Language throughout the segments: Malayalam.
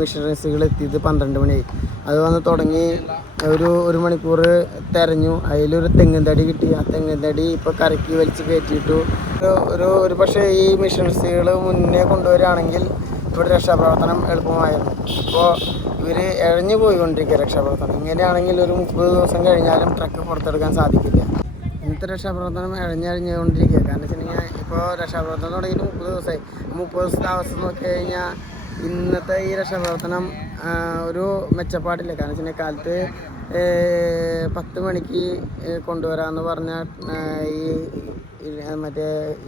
മെഷീനറീസുകൾ എത്തിയത് 12 മണിയായി. അത് വന്ന് തുടങ്ങി ഒരു മണിക്കൂർ തെരഞ്ഞു. അതിലൊരു തെങ്ങിൻ തടി കിട്ടി. ആ തെങ്ങിൻ തടി ഇപ്പോൾ കരക്കി വലിച്ച് കയറ്റിയിട്ടു. ഒരു പക്ഷേ ഈ മെഷീനറീസുകൾ മുന്നേ കൊണ്ടുവരികയാണെങ്കിൽ ഇവിടെ രക്ഷാപ്രവർത്തനം എളുപ്പമായിരുന്നു. ഇപ്പോൾ ഇവർ ഇഴഞ്ഞു പോയിക്കൊണ്ടിരിക്കുക രക്ഷാപ്രവർത്തനം. ഇങ്ങനെയാണെങ്കിൽ ഒരു 30 ദിവസം കഴിഞ്ഞാലും ട്രക്ക് പുറത്തെടുക്കാൻ സാധിക്കില്ല. ഇന്നത്തെ രക്ഷാപ്രവർത്തനം ഇഴഞ്ഞിഴഞ്ഞുകൊണ്ടിരിക്കുക. കാരണം വെച്ചിട്ടുണ്ടെങ്കിൽ ഇപ്പോൾ രക്ഷാപ്രവർത്തനം തുടങ്ങിയിട്ട് 30 ദിവസമായി. 30 ദിവസത്തെ അവസ്ഥ നോക്കി കഴിഞ്ഞാൽ ഇന്നത്തെ ഈ രക്ഷാപ്രവർത്തനം ഒരു മെച്ചപ്പാടില്ല. കാരണം വെച്ചിട്ടുണ്ടെങ്കിൽ കാലത്ത് 10 മണിക്ക് കൊണ്ടുവരാമെന്ന് പറഞ്ഞാൽ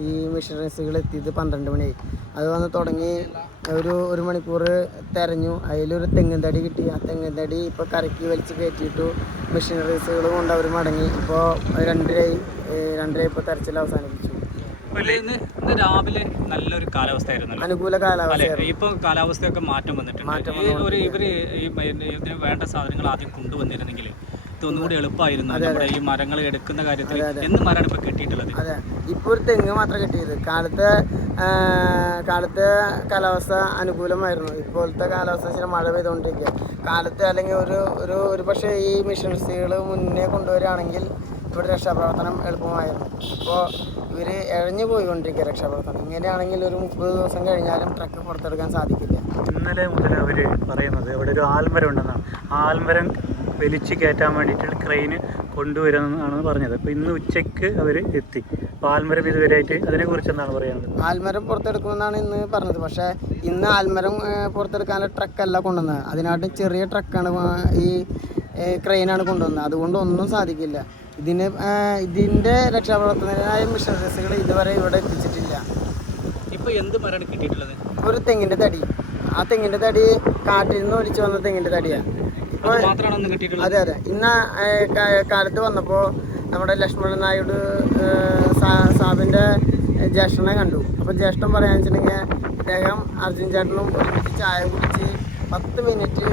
ഈ മെഷീനറീസുകൾ എത്തിയത് 12 മണിയായി. അത് വന്ന് തുടങ്ങി ഒരു മണിക്കൂർ തെരഞ്ഞു. അതിലൊരു തെങ്ങിൻ തടി കിട്ടി. ആ തെങ്ങിൻ തടി ഇപ്പോൾ കരക്കി വലിച്ച് കയറ്റിയിട്ടു. മെഷീനറീസുകൾ കൊണ്ട് അവർ മടങ്ങി. ഇപ്പോൾ 2:30 ഇപ്പോൾ തെരച്ചിൽ അവസാനിപ്പിച്ചു. ഇന്ന് രാവിലെ നല്ലൊരു കാലാവസ്ഥയായിരുന്നു, അനുകൂല കാലാവസ്ഥ. ഇപ്പൊ കാലാവസ്ഥയൊക്കെ മാറ്റം വന്നിട്ടുണ്ട്. ഇവര് ഇതിന് വേണ്ട സാധനങ്ങൾ ആദ്യം കൊണ്ടുവന്നിരുന്നെങ്കിൽ ഒന്നുകൂടി എളുപ്പമായിരുന്നു. നമ്മുടെ ഈ മരങ്ങൾ എടുക്കുന്ന കാര്യത്തിൽ എന്ത് മരമാണ് ഇപ്പൊ കിട്ടിയിട്ടുള്ളത്? അതെ, ഇപ്പൊ ഒരു തെങ്ങ് മാത്രം കിട്ടിയത്. കാലത്തെ കാലാവസ്ഥ അനുകൂലമായിരുന്നു. ഇപ്പോഴത്തെ കാലാവസ്ഥ വെച്ചാൽ മഴ പെയ്തുകൊണ്ടിരിക്കുക. കാലത്ത് അല്ലെങ്കിൽ ഒരു പക്ഷേ ഈ മെഷീനറീസുകൾ മുന്നേ കൊണ്ടുവരികയാണെങ്കിൽ ഇവിടെ രക്ഷാപ്രവർത്തനം എളുപ്പമായിരുന്നു. ഇപ്പോൾ ഇവർ ഇഴഞ്ഞു പോയിക്കൊണ്ടിരിക്കുക രക്ഷാപ്രവർത്തനം. ഇങ്ങനെയാണെങ്കിൽ ഒരു 30 ദിവസം കഴിഞ്ഞാലും ട്രക്ക് പുറത്തെടുക്കാൻ സാധിക്കില്ല. ഇന്നലെ മുതൽ അവർ പറയുന്നത് ഇവിടെ ഒരു ആൽമരം ഉണ്ടെന്നാണ്. ആൽമരം വലിച്ച് കയറ്റാൻ വേണ്ടിയിട്ട് ക്രെയിന് കൊണ്ടുവരുമെന്നാണ് പറഞ്ഞത്. അപ്പോൾ ഇന്ന് ഉച്ചയ്ക്ക് അവർ എത്തി. അപ്പോൾ ആൽമരം ഇതുവരെയായിട്ട് അതിനെക്കുറിച്ച് എന്താണ് പറയുന്നത്? ആൽമരം പുറത്തെടുക്കുമെന്നാണ് ഇന്ന് പറഞ്ഞത്. പക്ഷേ ഇന്ന് ആൽമരം പുറത്തെടുക്കാനുള്ള ട്രക്കല്ല കൊണ്ടുവന്നത്. അതിനായിട്ട് ചെറിയ ട്രക്കാണ്, ഈ ക്രെയിനാണ് കൊണ്ടുവന്നത്. അതുകൊണ്ട് ഒന്നും സാധിക്കില്ല. ഇതിൻ്റെ രക്ഷാപ്രവർത്തനത്തിനായ മെഷീനറീസുകൾ ഇതുവരെ ഇവിടെ എത്തിച്ചിട്ടില്ല. ഇപ്പോൾ എന്ത് മരമാണ് കിട്ടിയിട്ടുള്ളത്? ഒരു തെങ്ങിൻ്റെ തടി. ആ തെങ്ങിൻ്റെ തടി കാട്ടിൽ നിന്ന് ഒലിച്ചു വന്ന തെങ്ങിൻ്റെ തടിയാണ്. അതെ. ഇന്ന് കാലത്ത് വന്നപ്പോൾ നമ്മുടെ ലക്ഷ്മണൻ നായിഡു സാബിൻ്റെ ജ്യേഷ്ഠനെ കണ്ടു. അപ്പോൾ ജ്യേഷ്ഠൻ പറയാന്ന് വെച്ചിട്ടുണ്ടെങ്കിൽ അദ്ദേഹം അർജുൻ ചേട്ടനും ഒരുമിച്ച് ചായ കുടിച്ച് 10 മിനിറ്റ്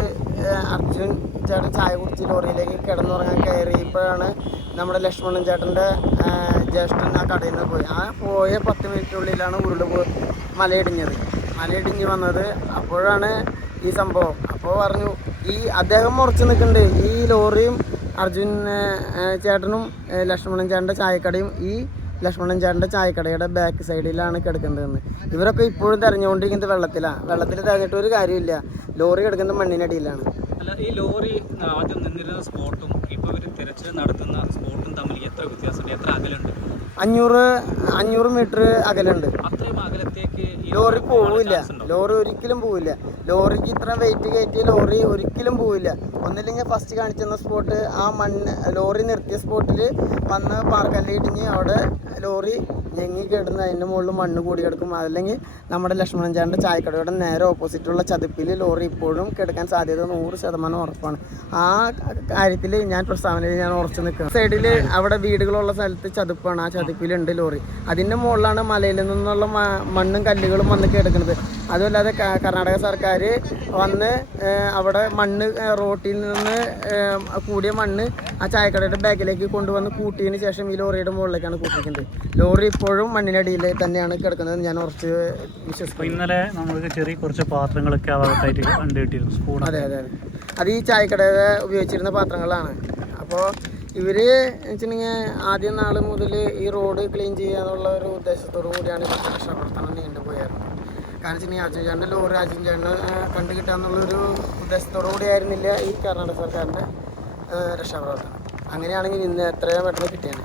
അർജുൻ ചേട്ടൻ ചായ കുടിച്ച് ലോറിയിലേക്ക് കിടന്നുറങ്ങാൻ കയറിയപ്പോഴാണ് നമ്മുടെ ലക്ഷ്മണൻ ചേട്ടൻ്റെ ജ്യേഷ്ഠൻ ആ കടയിൽ നിന്ന് പോയി. ആ പോയ 10 മിനിറ്റിനുള്ളിലാണ് മലയിടിഞ്ഞ് വന്നത്. അപ്പോഴാണ് ഈ സംഭവം. അപ്പോൾ പറഞ്ഞു, ഈ അദ്ദേഹം മുറച്ച് നിൽക്കുന്നുണ്ട്. ഈ ലോറിയും അർജുൻ ചേട്ടനും ലക്ഷ്മണൻ ചേട്ടൻ്റെ ചായക്കടയും ഈ ലക്ഷ്മണൻ ചേട്ടൻ്റെ ചായക്കടയുടെ ബാക്ക് സൈഡിലാണ് കിടക്കേണ്ടതെന്ന്. ഇവരൊക്കെ ഇപ്പോഴും തെരഞ്ഞുകൊണ്ടിരിക്കുന്നത് വെള്ളത്തിൽ തെരഞ്ഞിട്ട് ഒരു കാര്യമില്ല. ലോറി കിടക്കുന്നത് മണ്ണിനടിയിലാണ്. അല്ല, ഈ ലോറി ആദ്യം നിന്നിരുന്ന സ്പോട്ടും ഇപ്പോൾ ഇവർ തിരച്ചിൽ നടത്തുന്ന സ്പോട്ടും തമ്മിൽ എത്ര വ്യത്യാസമുണ്ട്? എത്ര അകലുണ്ട്? 500 മീറ്റർ അകലുണ്ട്. അത്രയും അകലത്തേക്ക് ലോറി പോവില്ല. ലോറി ഒരിക്കലും പോവില്ല. ലോറിക്ക് ഇത്ര വെയിറ്റ് കയറ്റിയ ലോറി ഒരിക്കലും പോവില്ല. ഒന്നില്ലെങ്കിൽ ഫസ്റ്റ് കാണിച്ചെന്ന സ്പോട്ട് ആ ലോറി നിർത്തിയ സ്പോട്ടിൽ വന്ന് പാർക്കല്ല് ഇടിഞ്ഞ് അവിടെ ലോറി ഞെങ്ങി കിടന്ന് അതിൻ്റെ മുകളിൽ മണ്ണ് കൂടി കിടക്കും. അല്ലെങ്കിൽ നമ്മുടെ ലക്ഷ്മണൻ ചേട്ടൻ്റെ ചായക്കടയുടെ നേരെ ഓപ്പോസിറ്റുള്ള ചതുപ്പിൽ ലോറി ഇപ്പോഴും കിടക്കാൻ സാധ്യത 100% ഉറപ്പാണ്. ആ കാര്യത്തിൽ പ്രസ്താവനയിൽ ഉറച്ചു നിൽക്കുന്നത്. സൈഡിൽ അവിടെ വീടുകളുള്ള സ്ഥലത്ത് ചതുപ്പാണ്. ആ ചതുപ്പിലുണ്ട് ലോറി. അതിൻ്റെ മുകളിലാണ് മലയിൽ നിന്നുള്ള മണ്ണും കല്ലുകളും വന്ന് കിടക്കുന്നത്. അതുമല്ലാതെ കർണാടക സർക്കാർ വന്ന് അവിടെ റോട്ടിൽ നിന്ന് കൂടിയ മണ്ണ് ആ ചായക്കടയുടെ ബാക്കിലേക്ക് കൊണ്ടുവന്ന് കൂട്ടിയതിന് ശേഷം ഈ ലോറിയുടെ മുകളിലേക്കാണ് കൂട്ടിയിരിക്കുന്നത്. ലോറി ഇപ്പോഴും മണ്ണിനടിയിൽ തന്നെയാണ് കിടക്കുന്നത്. ഞാൻ ഉറച്ച് വിശ്വസിക്കുന്നു. ഇന്നലെ നമുക്ക് കുറച്ച് പാത്രങ്ങളൊക്കെ ഭാഗത്തായിട്ട് കണ്ടുകിട്ടിയിരുന്നു. അതെ. അത് ഈ ചായക്കടയുടെ ഉപയോഗിച്ചിരുന്ന പാത്രങ്ങളാണ്. അപ്പോൾ ഇവർ വെച്ചിട്ടുണ്ടെങ്കിൽ ആദ്യം നാൾ മുതൽ ഈ റോഡ് ക്ലീൻ ചെയ്യാന്നുള്ള ഒരു ഉദ്ദേശത്തോടു കൂടിയാണ് രക്ഷാപ്രവർത്തനം നീണ്ടുപോയായിരുന്നു. കാരണം വെച്ചിട്ടുണ്ടെങ്കിൽ അർജുൻ ചേട്ടൻ്റെ ലോറി അർജുൻ ചേട്ടനെ കണ്ടു കിട്ടാന്നുള്ളൊരു ഉദ്ദേശത്തോടു കൂടിയായിരുന്നില്ല ഈ കർണാടക സർക്കാരിൻ്റെ രക്ഷാപ്രവർത്തനം. അങ്ങനെയാണെങ്കിൽ ഇന്ന് എത്രയും പെട്ടെന്ന് കിട്ടിയാണ്.